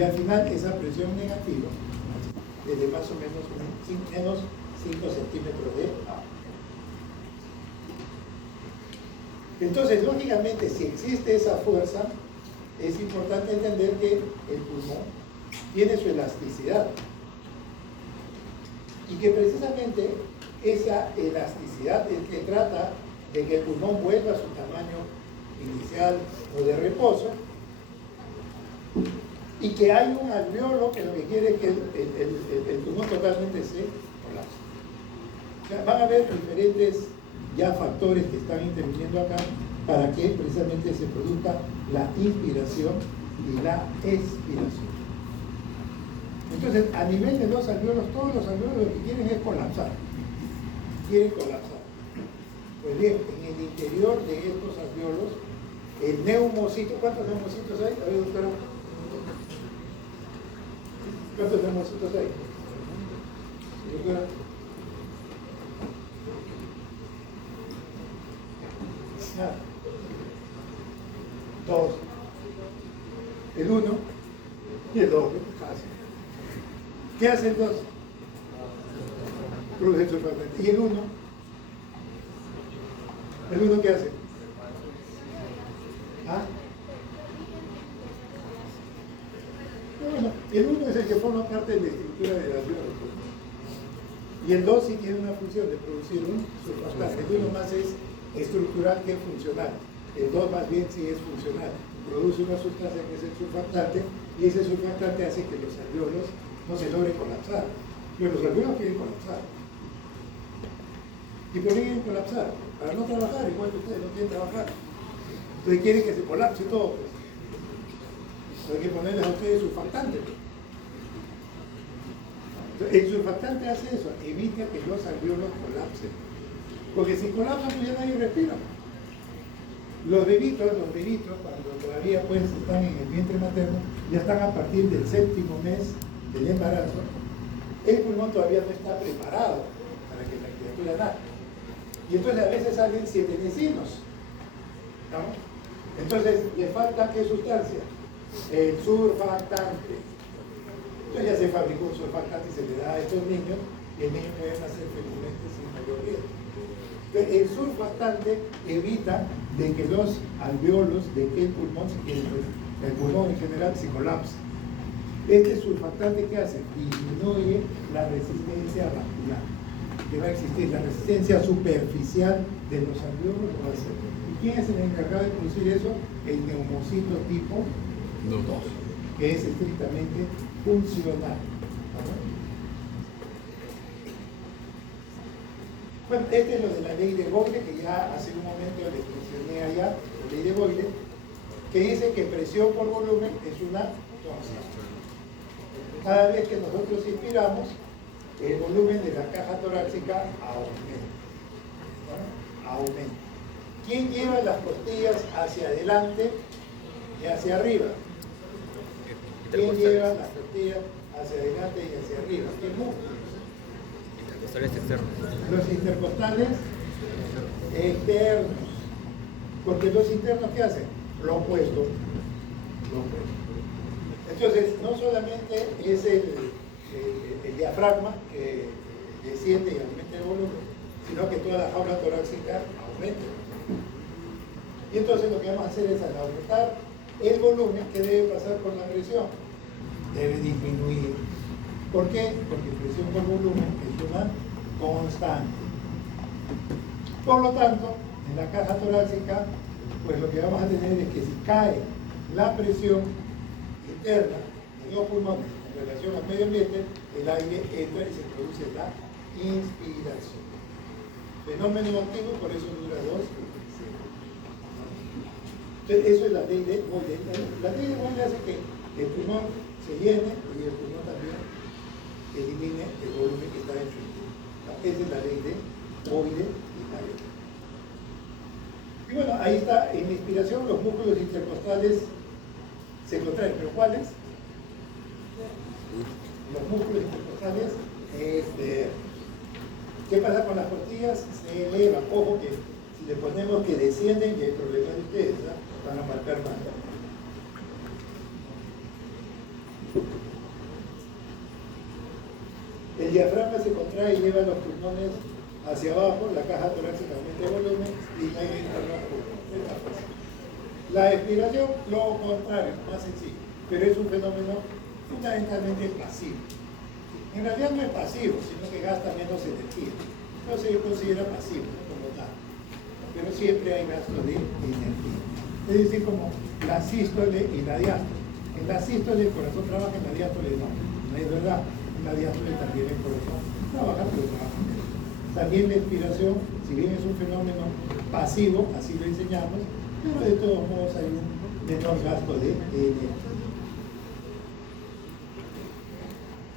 y al final esa presión negativa es de más o menos menos 5 centímetros de agua. Entonces, lógicamente, si existe esa fuerza, es importante entender que el pulmón tiene su elasticidad y que precisamente esa elasticidad es que trata de que el pulmón vuelva a su tamaño inicial o de reposo, y que hay un alveolo que lo que quiere es que el pulmón totalmente se colapse. O sea, van a haber diferentes ya factores que están interviniendo acá para que precisamente se produzca la inspiración y la expiración. Entonces, a nivel de los alveolos, todos los alveolos lo que quieren es colapsar. Quieren colapsar. Pues bien, en el interior de estos alveolos, el neumocito, ¿cuántos neumocitos hay? A ver, doctora. ¿Cuántos neumocitos hay? Doctora. Nada. 2. El 1 y el 2. ¿Qué hace el 2? Produce el surfactante. ¿Y el 1? ¿El 1 qué hace? ¿Ah? Bueno, el 1 es el que forma parte de la estructura de la alveolo. Y el 2 sí tiene una función de producir un surfactante. El 1 más es estructural que funcional. El 2 más bien sí es funcional. Produce una sustancia que es el surfactante, y ese surfactante hace que los alveolos no se logren colapsar. Pero los alveolos quieren colapsar. ¿Y por qué quieren colapsar? Para no trabajar, igual que ustedes no quieren trabajar. Entonces quieren que se colapse todo. Pues. Entonces hay que ponerles a ustedes surfactante. Entonces, el surfactante hace eso, evita que los alveolos colapsen. Porque si colapsan, pues ya nadie respira. Los bebitos, cuando todavía pues están en el vientre materno, ya están a partir del 7º mes del embarazo, el pulmón todavía no está preparado para que la criatura nazca. Y entonces a veces salen 7 vecinos. ¿No? Entonces, ¿le falta qué sustancia? El surfactante. Entonces ya se fabricó un surfactante y se le da a estos niños, y el niño puede nacer felizmente sin mayor riesgo. El surfactante evita de que los alveolos, de que el pulmón en general se colapse. Este surfactante, ¿qué hace? Disminuye la resistencia vascular que va a existir, la resistencia superficial de los alveolos lo va a hacer. ¿Y quién es el encargado de producir eso? El neumocito tipo 2, que es estrictamente funcional. Bueno, este es lo de la ley de Boyle, que ya hace un momento les mencioné allá, la ley de Boyle, que dice que presión por volumen es una constante. Cada vez que nosotros inspiramos, el volumen de la caja torácica aumenta. ¿No? Aumenta. ¿Quién lleva las costillas hacia adelante y hacia arriba? ¿Quién lleva las costillas hacia adelante y hacia arriba? ¿Qué músculos? Intercostales externos. Los intercostales externos. Porque los internos, ¿qué hacen? Lo opuesto. Lo opuesto. Entonces, no solamente es el diafragma que desciende y aumenta el volumen, sino que toda la jaula torácica aumenta. Y entonces lo que vamos a hacer es, al aumentar el volumen, ¿qué debe pasar con la presión? Debe disminuir. ¿Por qué? Porque presión por volumen es una constante. Por lo tanto, en la caja torácica, pues lo que vamos a tener es que si cae la presión interna de los pulmones en relación al medio ambiente, el aire entra y se produce la inspiración. Fenómeno activo, por eso dura 2 segundos. Entonces, eso es la ley de Boyle. La ley de Boyle hace que el pulmón se llene y el pulmón también elimine el volumen que está dentro. Esa es la ley de Boyle y Mayer. Y bueno, ahí está, en la inspiración los músculos intercostales se contraen, ¿pero cuáles? Los músculos intercostales externos. ¿Qué pasa con las costillas? Se elevan. Ojo que si le ponemos que descienden, y hay problema de ustedes, ¿no? Van a marcar más. El diafragma se contrae y lleva los pulmones hacia abajo, la caja torácica aumenta de volumen y el aire entra más pulmón. La expiración, lo contrario, más sencillo, pero es un fenómeno fundamentalmente pasivo. En realidad no es pasivo, sino que gasta menos energía. Entonces yo considero pasivo, como tal. Pero siempre hay gasto de energía. Es decir, como la sístole y la diástole. En la sístole el corazón trabaja, en la diástole no. No es verdad. En la diástole también el corazón trabaja, pero trabaja menos. También la expiración, si bien es un fenómeno pasivo, así lo enseñamos, pero de todos modos hay un menor gasto de energía.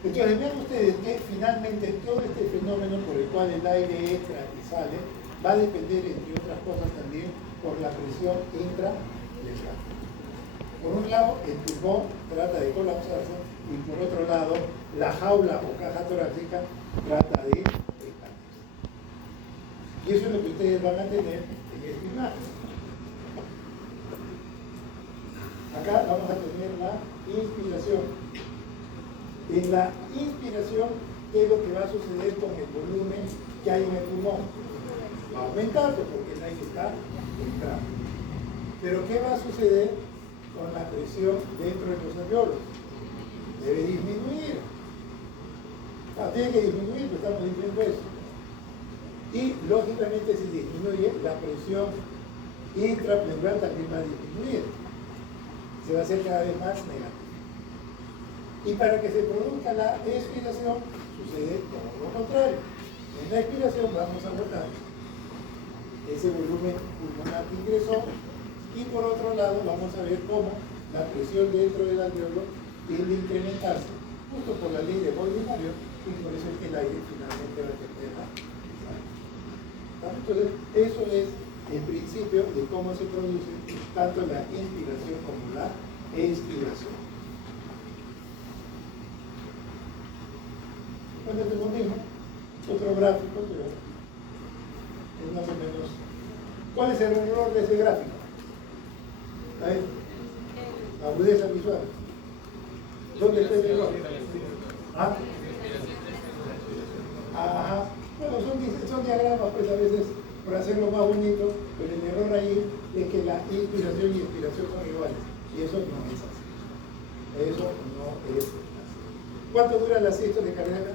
Entonces vean ustedes que finalmente todo este fenómeno por el cual el aire entra y sale va a depender, entre otras cosas también, por la presión intraletal. Por un lado, el pulmón trata de colapsarse y por otro lado, la jaula o caja torácica trata de expandirse. Y eso es lo que ustedes van a tener en esta imagen. Acá vamos a tener la inspiración. En la inspiración, ¿qué es lo que va a suceder con el volumen que hay en el pulmón? Va a aumentar porque el aire está entrando. Pero ¿qué va a suceder con la presión dentro de los alveolos? Debe disminuir. Tiene que disminuir, pero estamos diciendo eso. Y lógicamente si disminuye, la presión intrapleural también va a disminuir. Se va a hacer cada vez más negativa. Y para que se produzca la expiración, sucede todo lo contrario. En la expiración vamos a botar ese volumen pulmonar que ingresó y por otro lado vamos a ver cómo la presión dentro del alveolo tiende a incrementarse, justo por la ley de Boyle-Marion, y por eso es que el aire finalmente va a tender a salir. Entonces, eso es el principio de cómo se produce tanto la inspiración como la expiración. Bueno, este es lo mismo, otro gráfico, pero es más o menos. ¿Cuál es el error de ese gráfico? Ahí, agudeza visual. ¿Dónde está el error? ¿Ah? Ajá. Bueno, son diagramas, pues a veces por hacerlo más bonito, pero el error ahí es que la inspiración y expiración son iguales. Y eso no es así. Eso no es así. ¿Cuánto dura la sístole cardíaca?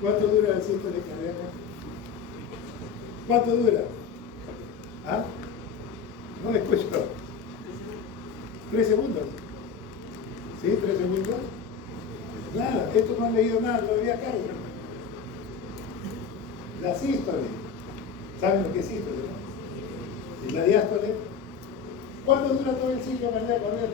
¿Cuánto dura la sístole cardíaca? ¿Cuánto dura? ¿Ah? No le escucho. 3 segundos. ¿Sí? 3 segundos. Nada, esto no han leído nada todavía acá. La sístole. ¿Saben lo que es sístole, no? ¿Y la diástole? ¿Cuánto dura todo el ciclo cardíaco? A ver.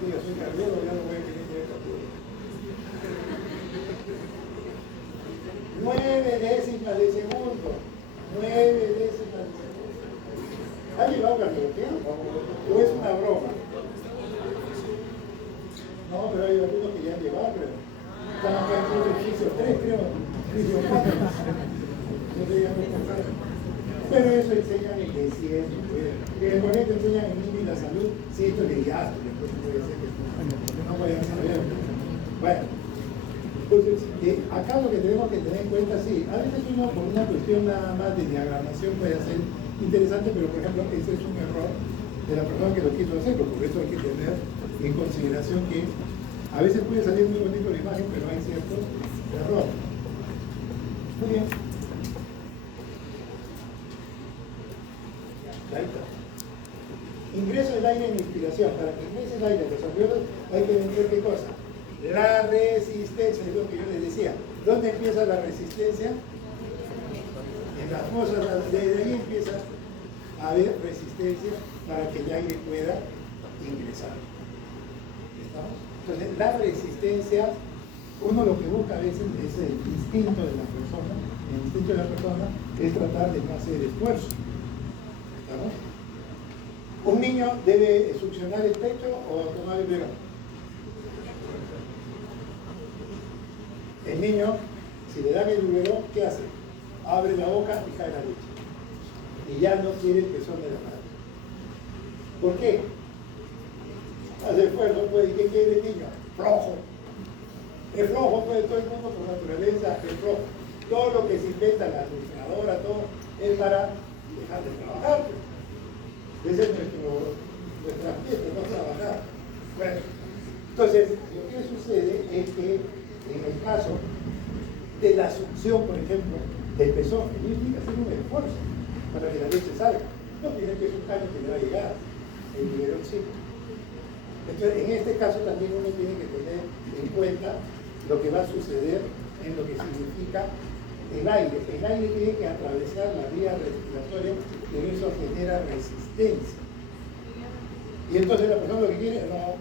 Yo soy cardiólogo, ya no voy a querer que esto. 9 décimas de segundo. 9 décimas de segundo. ¿Ha llevado cardiología? ¿O es una broma? No, pero hay algunos que ya han llevado, creo. Están acá en el ejercicio 3, creo. Ejercicio 4. Pero eso enseñan en el cielo. En el momento enseñan en mí la salud, si esto le guiaste, después puede ser que no vayan a saber. Bueno, entonces, acá lo que tenemos que tener en cuenta, sí, a veces uno por una cuestión nada más de diagramación puede ser interesante, pero por ejemplo, ese es un error de la persona que lo quiso hacerlo, por eso hay que tener en consideración que a veces puede salir muy bonito la imagen, pero hay ciertos errores. Muy bien. Ahí está. Ingreso del aire en inspiración. Para que ingrese el aire a los alveolos hay que ver qué cosa. La resistencia, es lo que yo les decía. ¿Dónde empieza la resistencia? En las fosas. Desde ahí empieza a haber resistencia para que el aire pueda ingresar. ¿Estamos? Entonces, la resistencia, uno lo que busca a veces es el instinto de la persona. El instinto de la persona es tratar de no hacer esfuerzo. ¿Estamos? ¿Un niño debe succionar el pecho o tomar el biberón? El niño, si le dan el biberón, ¿qué hace? abre la boca y cae la leche. Y ya no quiere el pezón de la madre. ¿Por qué? Hace esfuerzo, pues, ¿y qué quiere el niño? Flojo. Es flojo, pues, todo el mundo por naturaleza es flojo. Todo lo que se inventa, la administradora, todo, es para dejar de trabajar. Esa es nuestra fiesta, no trabajar. Bueno, entonces, lo que sucede es que en el caso de la succión, por ejemplo, del pezón, el niño tiene que hacer un esfuerzo para que la leche salga. No tiene que es un caño que le va a llegar el biberón sí. Entonces, en este caso también uno tiene que tener en cuenta lo que va a suceder en lo que significa el aire. El aire tiene que atravesar la vía respiratoria y eso genera resistencia. Y entonces la persona lo que quiere, no,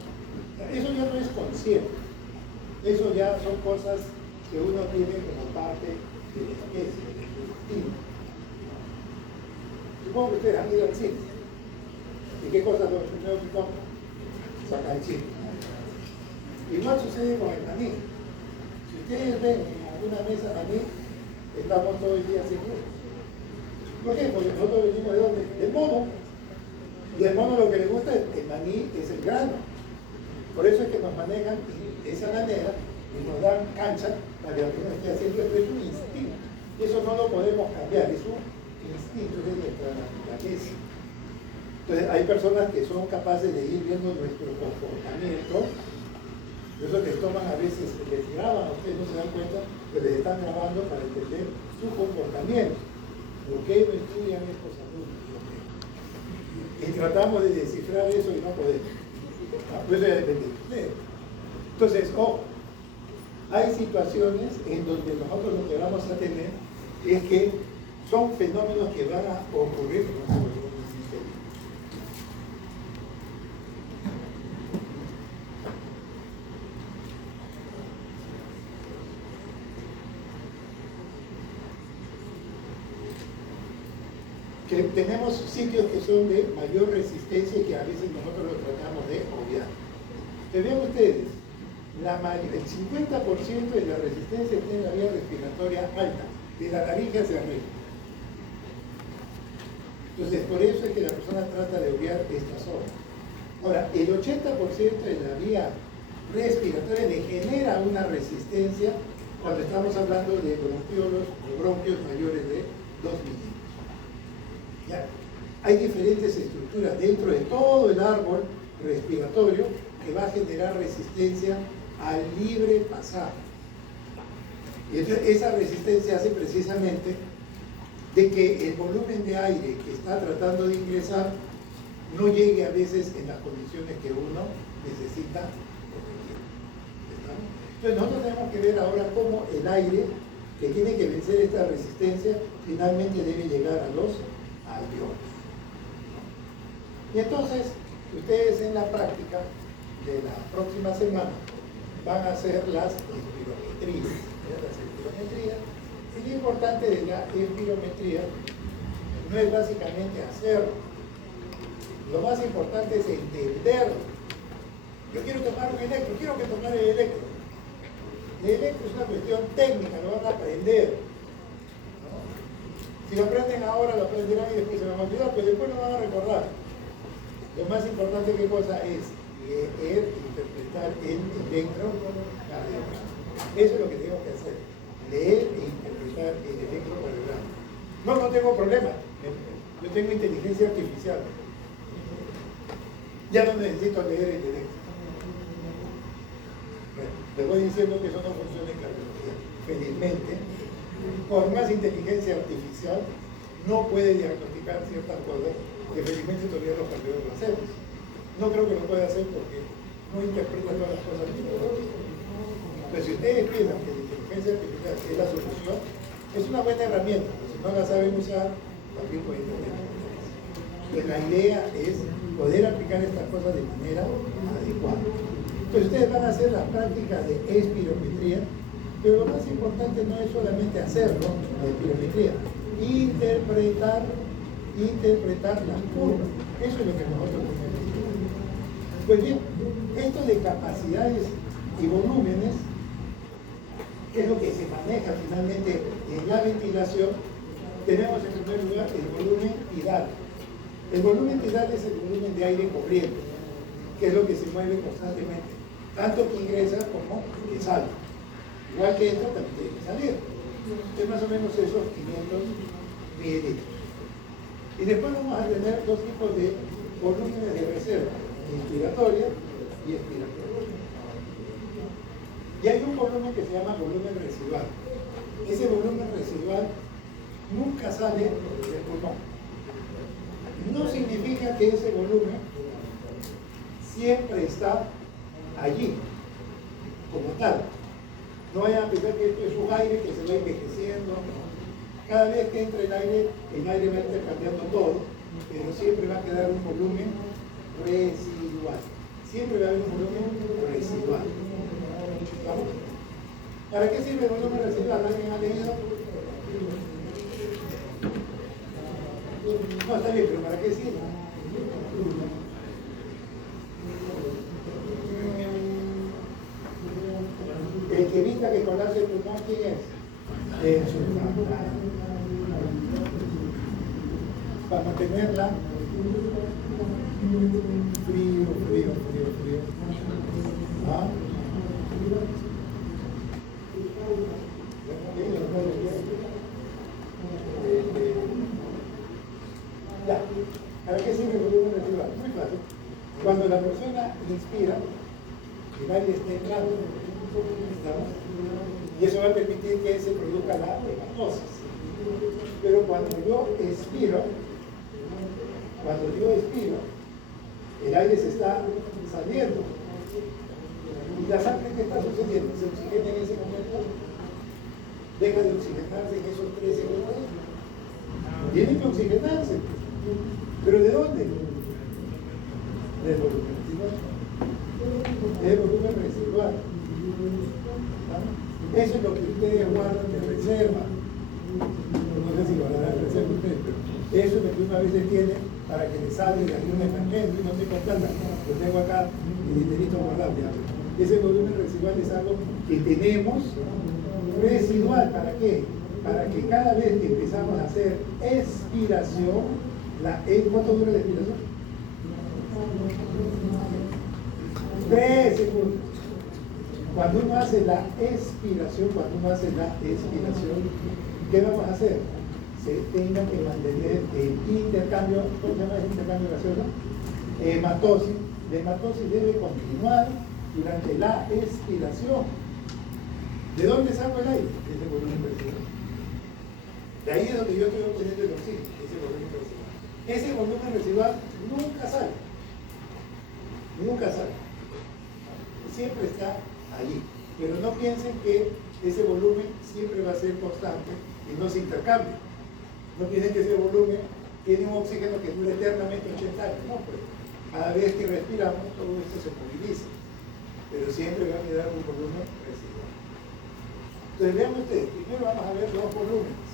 eso ya no es consciente. Eso ya son cosas que uno tiene como parte de la especie, de su instinto. Supongo que ustedes han ido al cine. ¿Y qué cosas lo primero que compran? Sacar el chile. Igual sucede con el maní. Si ustedes ven en alguna mesa maní, estamos todo el día sin luz. ¿Por qué? Porque nosotros venimos de dónde? Del mono. Y el mono lo que le gusta es el maní, es el grano. Por eso es que nos manejan de esa manera y nos dan cancha para que la persona esté haciendo esto. Es un instinto. Y eso no lo podemos cambiar, es un instinto de nuestra naturaleza. Entonces hay personas que son capaces de ir viendo nuestro comportamiento. Eso que toman a veces, les graban, ustedes no se dan cuenta que les están grabando para entender su comportamiento. ¿Por qué no estudian estos alumnos? Y tratamos de descifrar eso y no podemos. Pues eso ya depende de ustedes. Entonces, ojo, hay situaciones en donde nosotros lo que vamos a tener es que son fenómenos que van a ocurrir. Que tenemos sitios que son de mayor resistencia y que a veces nosotros lo tratamos de obviar. Pero vean ustedes, el 50% de la resistencia está en la vía respiratoria alta, de la nariz hacia arriba. Entonces, por eso es que la persona trata de obviar esta zona. Ahora, el 80% de la vía respiratoria le genera una resistencia cuando estamos hablando de bronquiolos o bronquios mayores de 2 milímetros. ¿Ya? Hay diferentes estructuras dentro de todo el árbol respiratorio que va a generar resistencia al libre pasar. Y entonces esa resistencia hace precisamente de que el volumen de aire que está tratando de ingresar no llegue a veces en las condiciones que uno necesita o requiere. Entonces nosotros tenemos que ver ahora cómo el aire que tiene que vencer esta resistencia finalmente debe llegar a los alveolos. Y entonces ustedes en la práctica de la próxima semana van a hacer las espirometrías. Y lo importante de la espirometría no es básicamente hacerlo. Lo más importante es entenderlo. Yo quiero tomar un electro, quiero que tomar el electro. El electro es una cuestión técnica, lo van a aprender. ¿No? Si lo aprenden ahora, lo aprenderán y después se van a olvidar, pero después lo van a recordar. Lo más importante, ¿qué cosa es? Leer e interpretar el electrocardiograma. Eso es lo que tengo que hacer. Leer e interpretar el electrocardiograma. No tengo problema. Yo tengo inteligencia artificial. Ya no necesito leer el electro. Bueno, les voy diciendo que eso no funciona en cardiología. Felizmente, con más inteligencia artificial no puede diagnosticar ciertas cosas que felizmente todavía los cardiólogos lo hacemos. No creo que lo pueda hacer porque no interpreta todas las cosas neurológicas. Pero si ustedes piensan que la inteligencia artificial es la solución, es una buena herramienta. Si no la saben usar, también pueden tener. Pues la idea es poder aplicar estas cosas de manera adecuada. Entonces ustedes van a hacer las prácticas de espirometría, pero lo más importante no es solamente hacerlo, la espirometría, interpretar las curvas. Eso es lo que nosotros tenemos. Pues bien, esto de capacidades y volúmenes, que es lo que se maneja finalmente en la ventilación, tenemos en primer lugar el volumen tidal. El volumen tidal es el volumen de aire corriente, que es lo que se mueve constantemente, tanto que ingresa como que sale. Igual que entra, también tiene que salir. Es más o menos esos 500 mililitros. Y después vamos a tener dos tipos de volúmenes de reserva, inspiratoria y expiratoria. Y hay un volumen que se llama volumen residual. Ese volumen residual nunca sale del pulmón. No significa que ese volumen siempre está allí, como tal. No vayan a pensar que esto es un aire que se va envejeciendo. Cada vez que entra el aire va a ir cambiando todo, pero siempre va a quedar un volumen residual. Siempre va a haber un volumen residual. ¿Vamos? ¿Para qué sirve el volumen residual? ¿Alguien ha leído? No, está bien, pero ¿para qué sirve? El que evita que colapse el pulmón, ¿quién es? El surfactante. Para mantenerla frío. ¿Ah? Ya. ¿Para qué sirve el volumen residual? Muy fácil. Cuando la persona inspira, el aire está entrando, ¿estamos? Y eso va a permitir que se produzca la hematosis. Pero cuando yo expiro, el aire se está saliendo. ¿Y la sangre qué está sucediendo? ¿Se oxigena en ese momento? ¿Deja de oxigenarse en esos 3 segundos? Tiene que oxigenarse. ¿Pero de dónde? Del volumen residual. Del volumen residual. Eso es lo que ustedes guardan de reserva. No sé si guardarán de reserva ustedes, pero eso es lo que una vez se tiene para que le salga de alguna emergencia. No sé con tanta, lo tengo acá en el dinerito guardado. Ese volumen residual es algo que tenemos residual. ¿Para qué? Para que cada vez que empezamos a hacer expiración, ¿cuánto dura la expiración? 3 segundos. Cuando uno hace la expiración, ¿qué vamos a hacer? Se tenga que mantener el intercambio, ¿cómo se llama el intercambio gaseoso? Hematosis. La hematosis debe continuar durante la expiración. ¿De dónde saco el aire? Ese volumen residual. De ahí es donde yo estoy obteniendo el oxígeno, ese volumen residual. Ese volumen residual nunca sale. Nunca sale. Siempre está allí. Pero no piensen que ese volumen siempre va a ser constante y no se intercambia. No piensen que ese volumen tiene un oxígeno que dura eternamente 80 años. No, pues cada vez que respiramos todo esto se moviliza. Pero siempre va a quedar un volumen residual. Entonces vean ustedes, primero vamos a ver 2 volúmenes.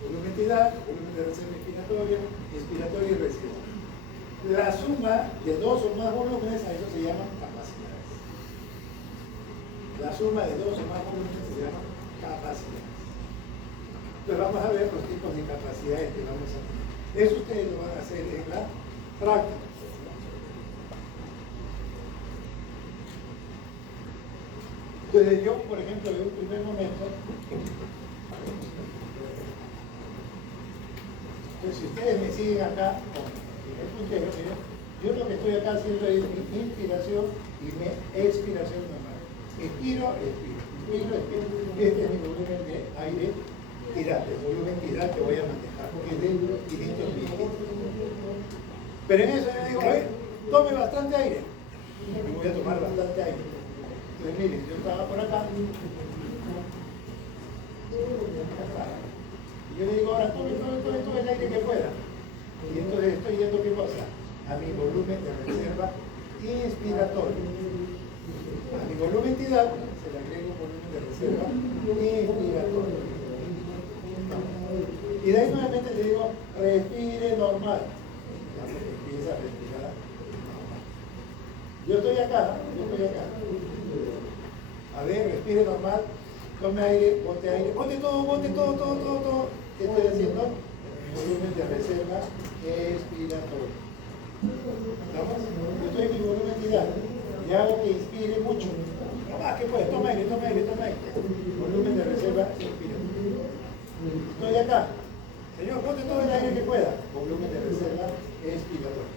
Volumen tidal, volumen de reserva inspiratoria y residual. La suma de 2 o más volúmenes, a eso se llaman capacidades. La suma de 2 o más volúmenes se llama capacidades. Entonces vamos a ver los tipos de capacidades que vamos a tener. Eso ustedes lo van a hacer en la práctica. Entonces yo, por ejemplo, en un primer momento, entonces si ustedes me siguen acá con el puntero, yo lo que estoy acá haciendo es mi inspiración y mi expiración normal. Expiro. Este es mi volumen de aire tidal, el volumen tidal que voy a manejar, que es de 500 mililitros. Pero en eso yo digo, tome bastante aire. Y voy a tomar bastante aire. Entonces miren, yo estaba por acá. Y yo le digo, ahora tome el aire que pueda. Y entonces estoy yendo, ¿qué cosa? A mi volumen de reserva inspiratorio. A mi volumen tidal se le agrega un volumen de reserva inspiratorio. Y de ahí nuevamente le digo, respire normal. Ya empieza a respirar normal. Yo estoy acá. A ver, respire normal. Tome aire, bote todo. ¿Qué estoy haciendo? de reserva expiratorio. ¿Estamos? Yo estoy en mi volumen vital y hago que inspire mucho. Toma, ¿qué puedes? Toma aire, toma aire, toma aire. Volumen de reserva expiratorio. Estoy acá. Señor, ponte todo el aire que pueda. Volumen de reserva expiratorio.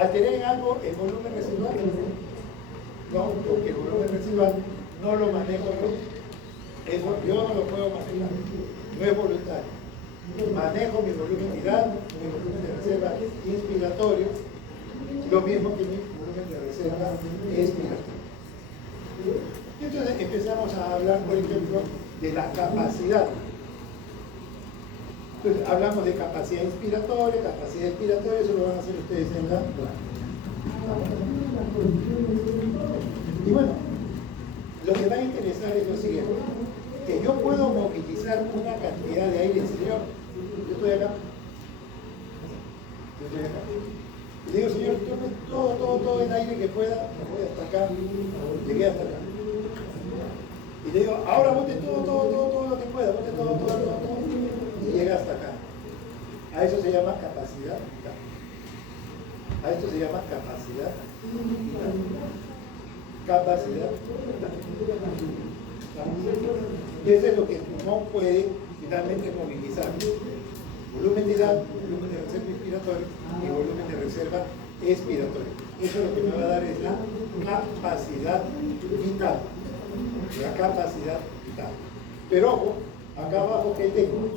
¿Alteré en algo el volumen residual? No, porque el volumen residual no lo manejo yo. Eso yo no lo puedo manejar. No es voluntario. Manejo mi volumen vital, mi volumen de reserva inspiratorio, lo mismo que mi volumen de reserva expiratorio. Y entonces empezamos a hablar, por ejemplo, de la capacidad. Entonces hablamos de capacidad inspiratoria, capacidad expiratoria, eso lo van a hacer ustedes en la clase. Y bueno, lo que va a interesar es lo siguiente, que yo puedo movilizar una cantidad de aire exterior. Yo estoy acá. Y le digo, señor, tome todo el aire que pueda, me voy hasta acá, llegué hasta acá. Y le digo, ahora bote todo lo que pueda, bote todo, y llega hasta acá. A eso se llama capacidad vital. A esto se llama capacidad vital. Capacidad vital. Eso es lo que el pulmón puede finalmente movilizar. Volumen vital, volumen de reserva inspiratoria y volumen de reserva expiratoria. Eso lo que me va a dar es la capacidad vital. La capacidad vital. Pero ojo, acá abajo que tengo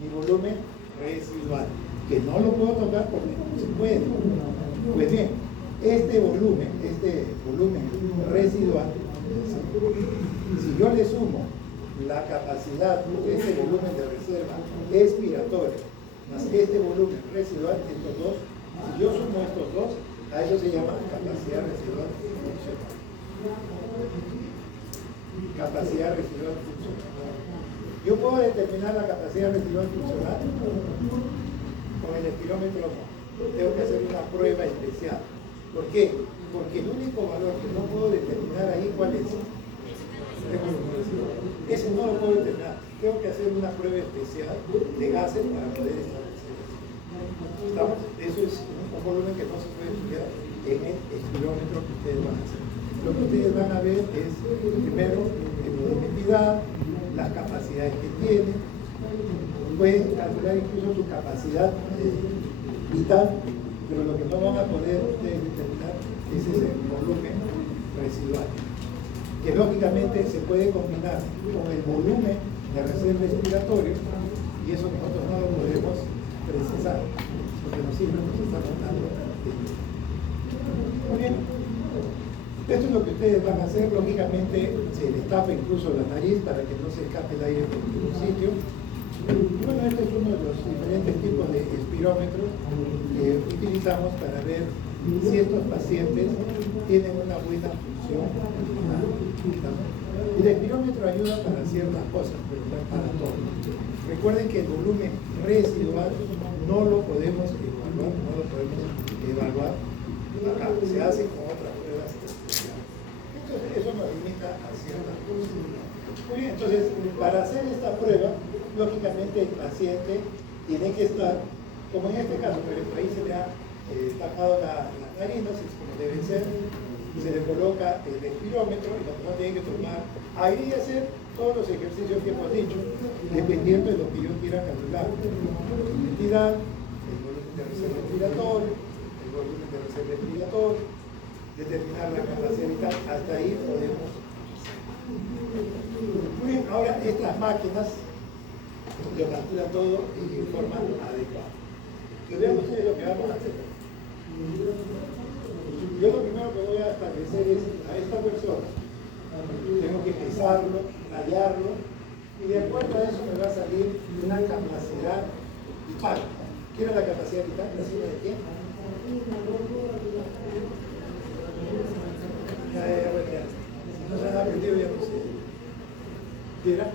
mi volumen residual, que no lo puedo tocar porque no se puede. Pues bien, este volumen residual, si yo le sumo la capacidad de este volumen de reserva expiratoria más este volumen residual, estos dos, si yo sumo estos dos, a eso se llama capacidad residual funcional. Capacidad residual funcional. Yo puedo determinar la capacidad residual funcional con el espirómetro, no. Tengo que hacer una prueba especial. ¿Por qué? Porque el único valor que no puedo determinar ahí, ¿cuál es? Ese no lo puedo determinar. Tengo que hacer una prueba especial de gases para poder establecer eso. ¿Estamos? Eso es un volumen que no se puede estudiar en el espirómetro que ustedes van a hacer. Lo que ustedes van a ver es, primero, el volumetridad, las capacidades que tiene. Pueden calcular incluso su capacidad vital, pero lo que no van a poder ustedes determinar es ese volumen residual, que lógicamente se puede combinar con el volumen de reserva respiratorio, y eso nosotros no lo podemos precisar, porque los signos nos están dando. Muy bien. Esto es lo que ustedes van a hacer. Lógicamente se les tapa incluso la nariz para que no se escape el aire por ningún sitio. Y bueno, este es uno de los diferentes tipos de espirómetros que utilizamos para ver si estos pacientes tienen una buena función. El espirómetro ayuda para ciertas cosas, pero no para todo. Recuerden que el volumen residual no lo podemos evaluar, acá, se hace con otras pruebas especiales. Entonces, eso nos limita a ciertas cosas. Muy bien, entonces, para hacer esta prueba, lógicamente el paciente tiene que estar, como en este caso, pero ahí se le ha tapado las narinas, como debe ser, se le coloca el espirómetro y la persona tiene que tomar aire y hacer todos los ejercicios que hemos dicho, dependiendo de lo que yo quiera calcular. La identidad, el volumen de reserva respiratorio, el volumen de reserva respiratorio, determinar la capacidad vital, hasta ahí podemos. Muy bien, ahora estas máquinas lo calculan todo en forma adecuada. Entonces vean ustedes lo que vamos a hacer. Yo lo primero que voy a establecer es a esta persona. Tengo que pesarlo, rayarlo, y de acuerdo a eso me va a salir una capacidad vital. ¿Qué era la capacidad vital? ¿La suma de quién? Ya. Si no se han aprendido, ya no sé. ¿Qué era?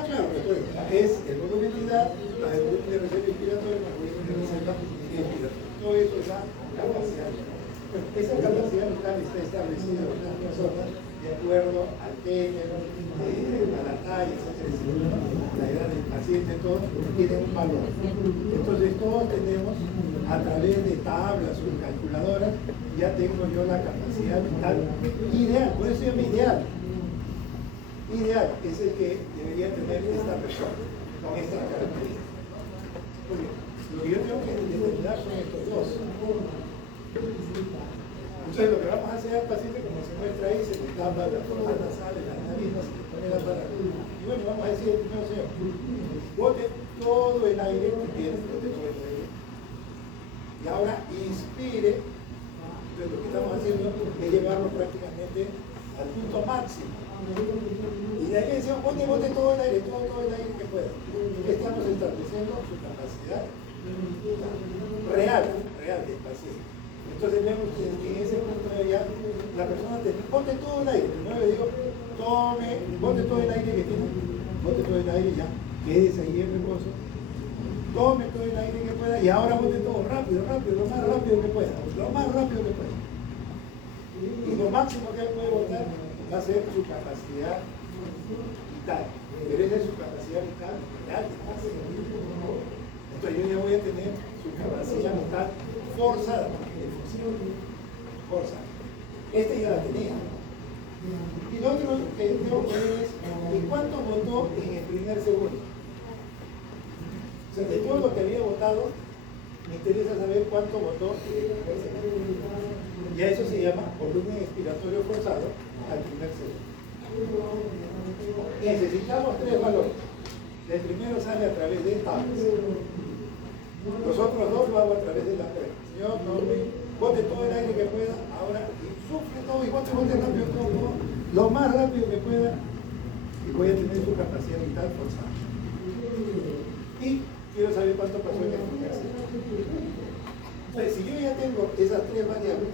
Claro, es el volumen vital, el volumen de reserva respiratoria, el volumen de reserva expiratoria. Todo eso es la capacidad vital. Bueno, esa capacidad vital está establecida en las personas de acuerdo al género, a la talla, etcétera, etcétera, la edad del paciente, todos tienen un valor. Entonces todos tenemos, a través de tablas o calculadoras, ya tengo yo la capacidad vital ideal, por eso se llama ideal. Ideal es el que debería tener esta persona, con estas características. Lo que yo tengo que determinar son estos dos. Entonces lo que vamos a hacer al paciente, como se muestra ahí, se le tapa las fosas nasales, las narinas, se le pone la parada. Y bueno, vamos a decir, no señor, bote todo el aire que tiene, bote todo el aire. Y ahora inspire. Entonces lo que estamos haciendo es llevarlo prácticamente al punto máximo. Y de ahí decimos, bote todo el aire, todo el aire que pueda. Estamos estableciendo su capacidad real del paciente. Entonces vemos que en ese punto de allá, la persona te bote todo el aire. Primero le digo, bote todo el aire que tiene, bote todo el aire ya, quédese ahí en reposo, tome todo el aire que pueda y ahora bote todo rápido, lo más rápido que pueda, Y lo máximo que él puede botar va a ser su capacidad vital. Pero esa es su capacidad vital real. Entonces yo ya voy a tener su capacidad vital forzada. Forzada. Este ya la tenía. Y lo otro que tengo que ver es, ¿y cuánto votó en el primer segundo? O sea, de todo lo que había votado, me interesa saber cuánto votó en el primer segundo. Y a eso se llama volumen expiratorio forzado al primer segundo. Necesitamos tres valores. El primero sale a través de tablas. Los otros dos lo hago a través de la prueba. Señor, bote todo el aire que pueda, ahora sufre todo y bote rápido todo, lo más rápido que pueda, y voy a tener su capacidad vital forzada. Y quiero saber cuánto pasó en el primer segundo. Entonces, si yo ya tengo esas tres variables,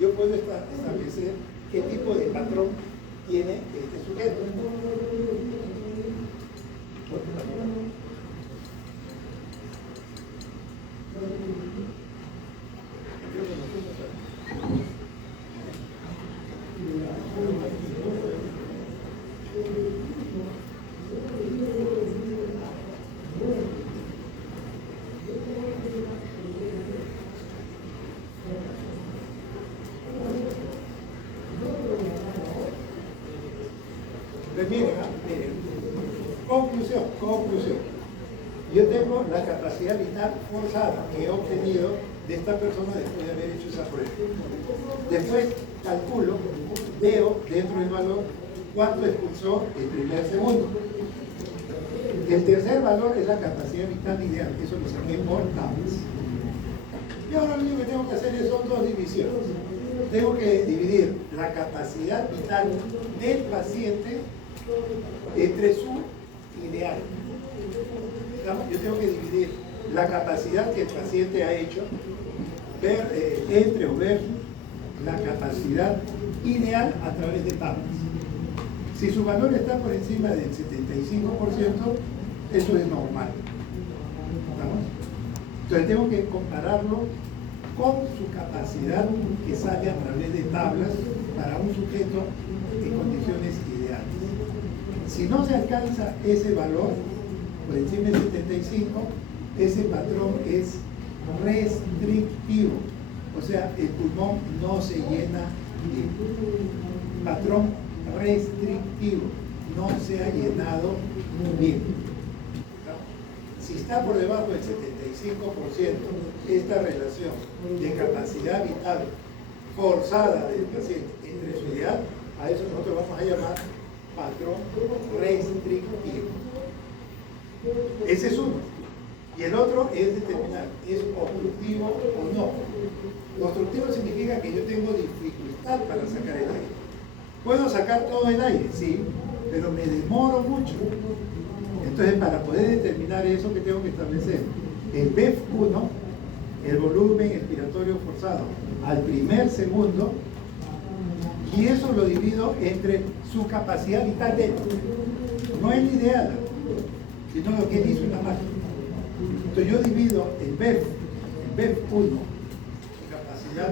yo puedo establecer qué tipo de patrón tiene este sujeto. Miren. Conclusión. Yo tengo la capacidad vital forzada que he obtenido de esta persona después de haber hecho esa prueba. Después calculo, veo dentro del valor cuánto expulsó el primer segundo. El tercer valor es la capacidad vital ideal, eso lo saqué por tablas. Y ahora lo único que tengo que hacer son dos divisiones. Tengo que dividir la capacidad vital del paciente entre su ideal. Yo tengo que dividir la capacidad que el paciente ha hecho entre o versus la capacidad ideal a través de tablas. Si su valor está por encima del 75%, eso es normal. ¿Estamos? Entonces tengo que compararlo con su capacidad que sale a través de tablas para un sujeto en condiciones ideales. Si no se alcanza ese valor, por encima del 75, ese patrón es restrictivo. O sea, el pulmón no se llena bien. Patrón restrictivo, no se ha llenado bien. Si está por debajo del 75%, esta relación de capacidad vital forzada del paciente entre su ideal, a eso nosotros vamos a llamar patrón restrictivo. Ese es uno. Y el otro es determinar, ¿es obstructivo o no? Obstructivo significa que yo tengo dificultad para sacar el aire. ¿Puedo sacar todo el aire? Sí, pero me demoro mucho. Entonces, para poder determinar eso, ¿qué tengo que establecer? El BEF1, el volumen expiratorio forzado, al primer segundo, y eso lo divido entre su capacidad vital dentro. No el ideal, sino lo que él hizo en la máquina. Entonces yo divido el BEF1, su capacidad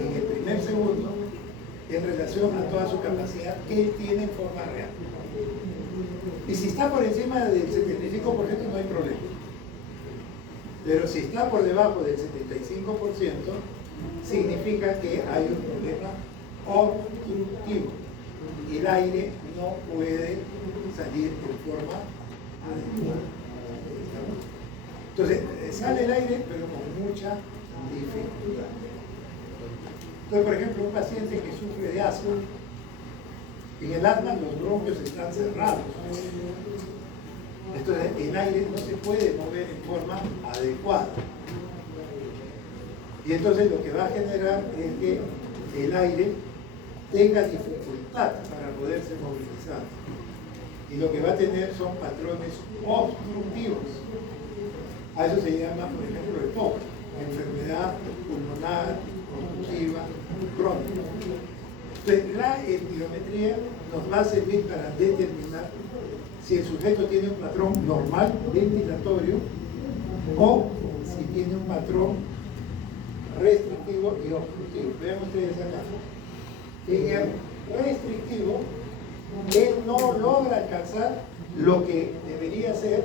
en el primer segundo, en relación a toda su capacidad que él tiene en forma real. Y si está por encima del 75% no hay problema. Pero si está por debajo del 75%, significa que hay un problema obstructivo y el aire no puede salir de forma adecuada. Entonces, sale el aire, pero con mucha dificultad. Entonces, por ejemplo, un paciente que sufre de asma, en el asma los bronquios están cerrados. Entonces, el aire no se puede mover en forma adecuada. Y entonces lo que va a generar es que el aire tenga dificultad para poderse movilizar. Y lo que va a tener son patrones obstructivos. A eso se llama, por ejemplo, EPOC, enfermedad pulmonar obstructiva crónica. Entonces, la espirometría nos va a servir para determinar si el sujeto tiene un patrón normal, ventilatorio, o si tiene un patrón restrictivo y obstructivo. Vean ustedes acá. En el restrictivo, él no logra alcanzar lo que debería ser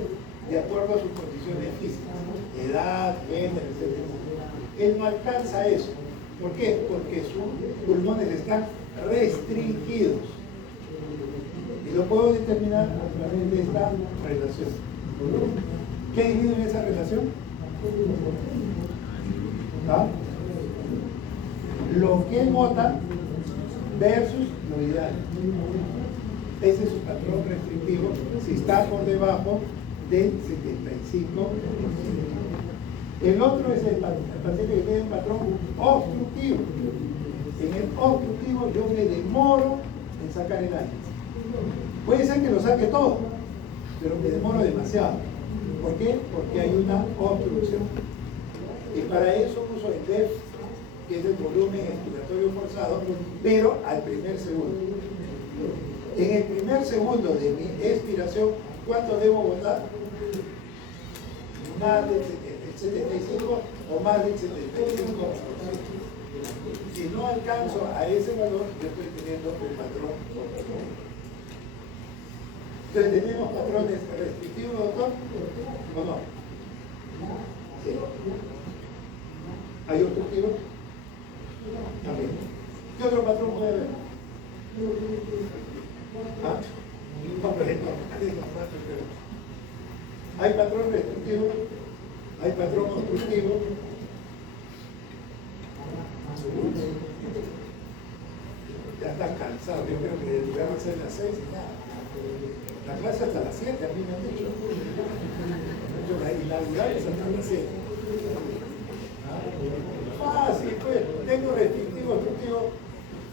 de acuerdo a sus condiciones físicas, edad, género, etc. Él no alcanza eso. ¿Por qué? Porque sus pulmones están restringidos. Y lo puedo determinar a través de esta relación. ¿Qué divide en esa relación? ¿Ah? Lo que él bota versus lo ideal. Ese es su patrón restrictivo si está por debajo del 75%. El otro es el paciente que tiene un patrón obstructivo. En el obstructivo yo me demoro en sacar el aire. Puede ser que lo saque todo, pero me demoro demasiado. ¿Por qué? Porque hay una obstrucción. Y para eso uso el DEF, que es el volumen expiratorio forzado, pero al primer segundo. En el primer segundo de mi expiración, ¿cuánto debo botar? Más del 75 o más del 75%. Si no alcanzo a ese valor, yo estoy teniendo un patrón obstructivo. Entonces, ¿tenemos patrones restrictivos, doctor? ¿O no? Sí. ¿Hay obstructivos? También. ¿Qué otro patrón puede haber? ¿Ah? Hay patrón restrictivo, hay patrón obstructivo. Ya están cansados, yo creo que deberían ser las 6 y nada. La clase hasta las 7, a mí me han dicho. Y la vida es hasta las 7. Fácil, pues. Tengo restrictivo, obstructivo.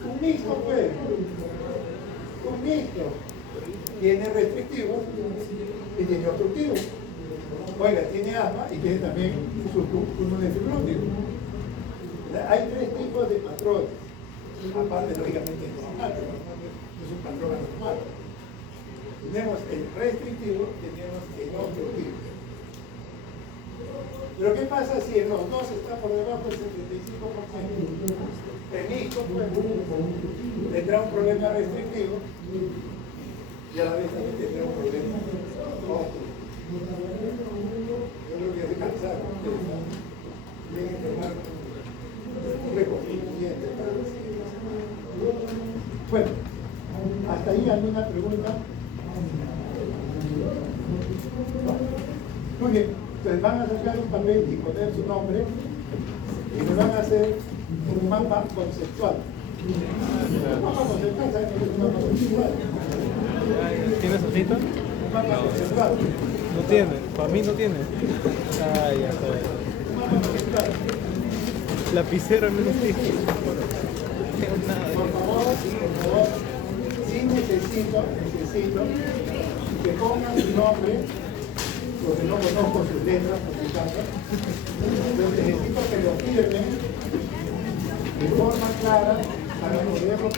Un mixto, pues. Un mixto. Tiene restrictivo y tiene obstructivo. Oiga, tiene asma y tiene también sus pulmones fibróticos. Hay 3 tipos de patrones. Aparte, lógicamente, es normal, pero es un patrón anormal. Tenemos el restrictivo, tenemos el obstructivo. Pero ¿qué pasa si en los dos está por debajo del 75%? El mixto, pues, tendrá un problema restrictivo y a la vez también tendrá un problema obstructivo. Yo creo que descansar, tienen que tomar un reconocimiento para la siguiente semana. Bueno, ¿hasta ahí alguna pregunta? Muy bien, entonces van a sacar un papel y poner su nombre y me van a hacer un mapa conceptual. Un mapa conceptual, ¿saben qué es un mapa conceptual? ¿Tienes ojito? Un mapa conceptual. No tiene, para mí no tiene. Ay, ya está. Un mapa conceptual. Lapicero no tiene. Por favor, sí necesito que pongan su nombre, porque no conozco sus letras, por si acaso. Pero necesito que lo firmen de forma clara para poderlo